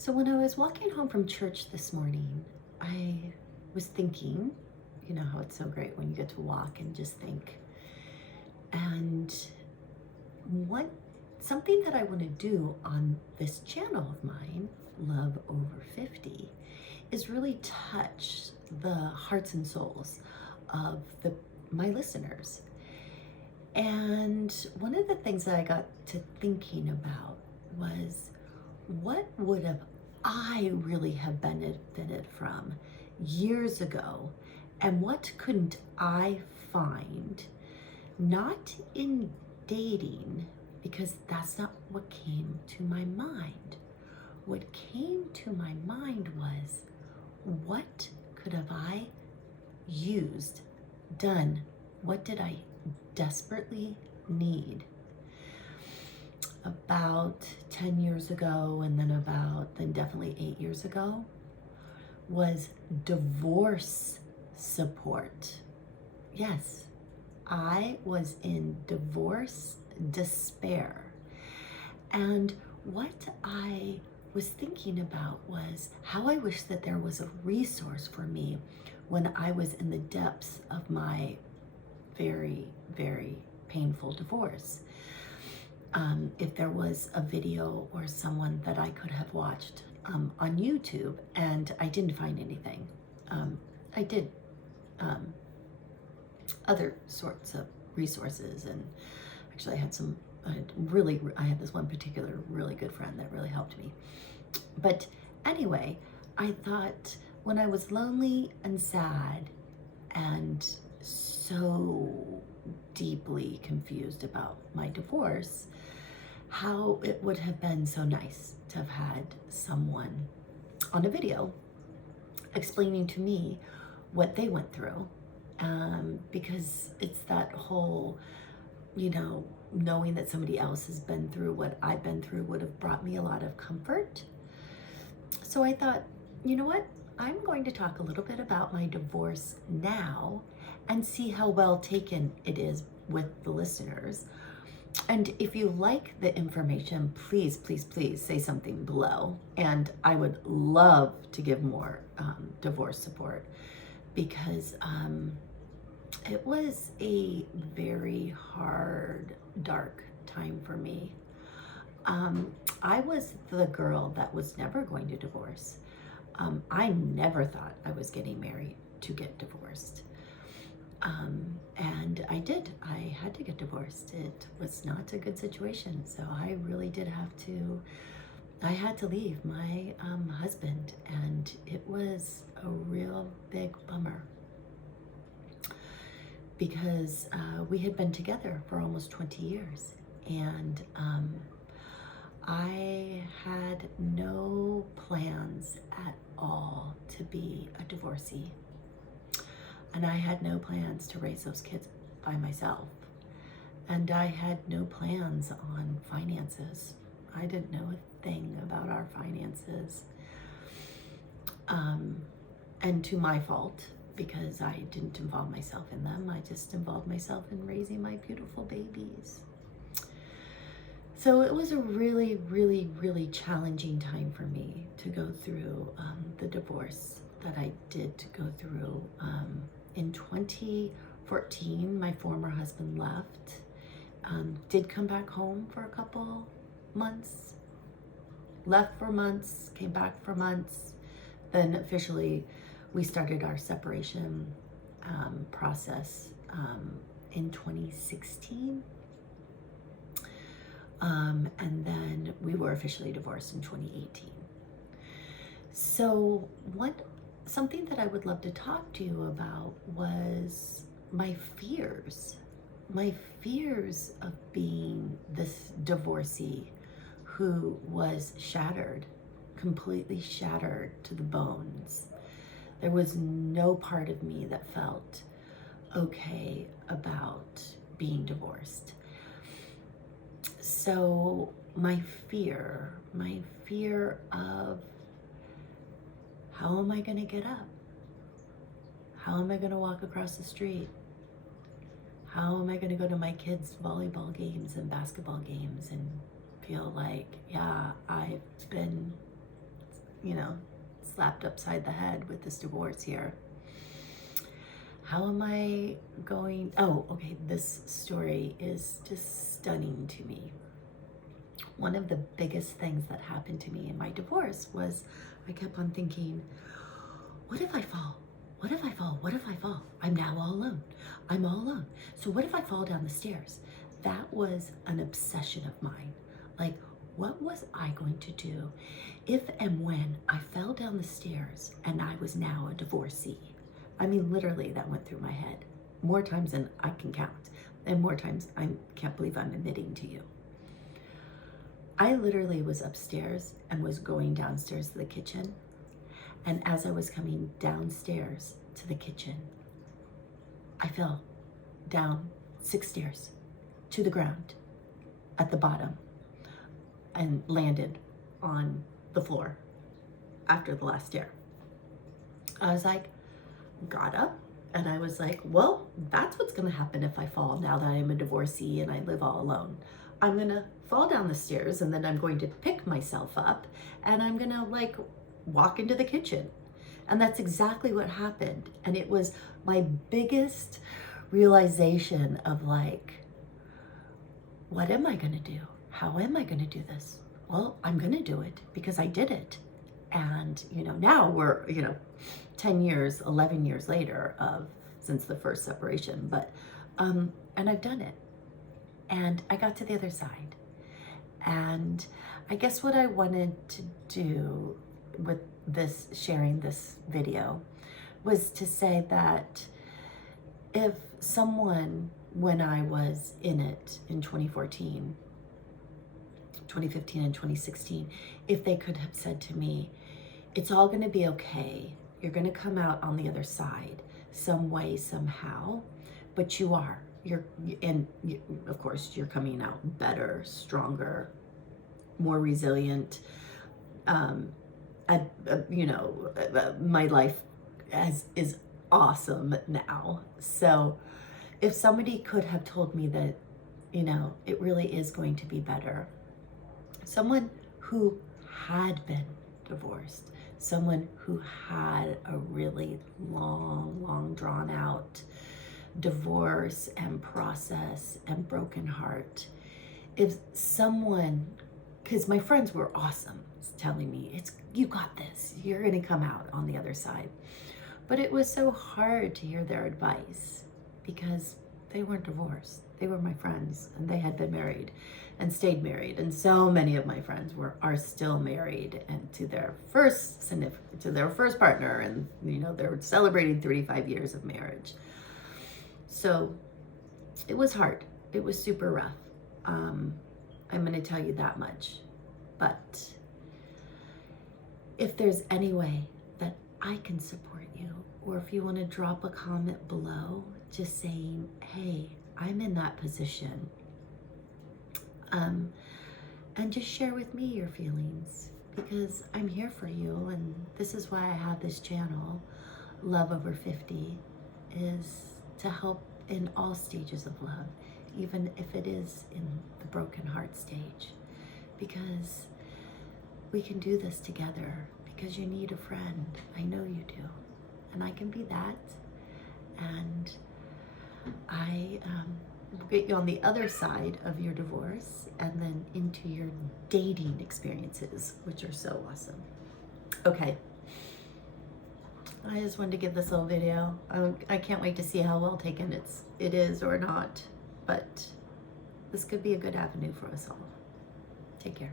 So when I was walking home from church this morning, I was thinking, you know how it's so great when you get to walk and just think. And what something that I want to do on this channel of mine, Love Over 50, is really touch the hearts and souls of my listeners. And one of the things that I got to thinking about was, what would have I really have benefited from years ago, and what couldn't I find, not in dating, because that's not what came to my mind. What came to my mind was, what could have I used, done? What did I desperately need? About 10 years ago, and then definitely 8 years ago, was divorce support. Yes, I was in divorce despair. And what I was thinking about was how I wish that there was a resource for me when I was in the depths of my very, very painful divorce. If there was a video or someone that I could have watched on YouTube, and I didn't find anything. I did other sorts of resources, and actually I had this one particular really good friend that really helped me. But anyway, I thought, when I was lonely and sad and so deeply confused about my divorce, how it would have been so nice to have had someone on a video explaining to me what they went through. Because it's that whole, knowing that somebody else has been through what I've been through would have brought me a lot of comfort. So I thought, you know what? I'm going to talk a little bit about my divorce now and see how well taken it is with the listeners. And if you like the information, please, please, please say something below. And I would love to give more divorce support, because it was a very hard, dark time for me. I was the girl that was never going to divorce. I never thought I was getting married to get divorced. And I did. I had to get divorced. It was not a good situation. So I really did have to, I had to leave my husband, and it was a real big bummer, because we had been together for almost 20 years. And I had no plans at all to be a divorcee. And I had no plans to raise those kids by myself. And I had no plans on finances. I didn't know a thing about our finances. And to my fault, because I didn't involve myself in them. I just involved myself in raising my beautiful babies. So it was a really, really, really challenging time for me to go through the divorce that I did go through. In 2014, my former husband left, did come back home for a couple months, left for months, came back for months. Then officially we started our separation process in 2016. And then we were officially divorced in 2018. So something that I would love to talk to you about was my fears of being this divorcee who was shattered, completely shattered to the bones. There was no part of me that felt okay about being divorced. So my fear of, how am I going to get up? How am I going to walk across the street? How am I going to go to my kids' volleyball games and basketball games and feel like, yeah, I've been you know, slapped upside the head with this divorce here. How am I going? Oh, okay. This story is just stunning to me. One of the biggest things that happened to me in my divorce was I kept on thinking, what if I fall? What if I fall? What if I fall? I'm now all alone. I'm all alone. So what if I fall down the stairs? That was an obsession of mine. Like, what was I going to do if and when I fell down the stairs and I was now a divorcee? I mean, literally, that went through my head more times than I can count, and more times I can't believe I'm admitting to you. I literally was upstairs and was going downstairs to the kitchen. And as I was coming downstairs to the kitchen, I fell down 6 stairs to the ground at the bottom and landed on the floor after the last stair. I was like, got up, and I was like, well, that's what's gonna happen if I fall now that I'm a divorcee and I live all alone. I'm gonna fall down the stairs, and then I'm going to pick myself up, and I'm gonna like walk into the kitchen. And that's exactly what happened. And it was my biggest realization of like, what am I gonna do? How am I gonna do this? Well, I'm gonna do it because I did it. And, you know, now we're, 10 years, 11 years later since the first separation, but, and I've done it. And I got to the other side. And I guess what I wanted to do with this, sharing this video, was to say that if someone, when I was in it in 2014, 2015 and 2016, if they could have said to me, it's all going to be okay. You're going to come out on the other side some way, somehow, but you are. Of course, you're coming out better, stronger, more resilient. My life is awesome now. So if somebody could have told me that, it really is going to be better, someone who had been divorced, someone who had a really long drawn out divorce and process and broken heart, if someone, because my friends were awesome, telling me, you got this, you're gonna come out on the other side. But it was so hard to hear their advice because they weren't divorced. They were my friends, and they had been married and stayed married. And so many of my friends are still married and to their first partner, and they're celebrating 35 years of marriage. So it was hard. It was super rough. I'm going to tell you that much. But if there's any way that I can support you, or if you want to drop a comment below just saying, hey, I'm in that position, and just share with me your feelings, because I'm here for you, and this is why I have this channel, Love Over 50, is to help in all stages of love, even if it is in the broken heart stage, because we can do this together, because you need a friend. I know you do, and I can be that, and I will get you on the other side of your divorce and then into your dating experiences, which are so awesome. Okay. I just wanted to give this little video. I can't wait to see how well taken it is or not, but this could be a good avenue for us all. Take care.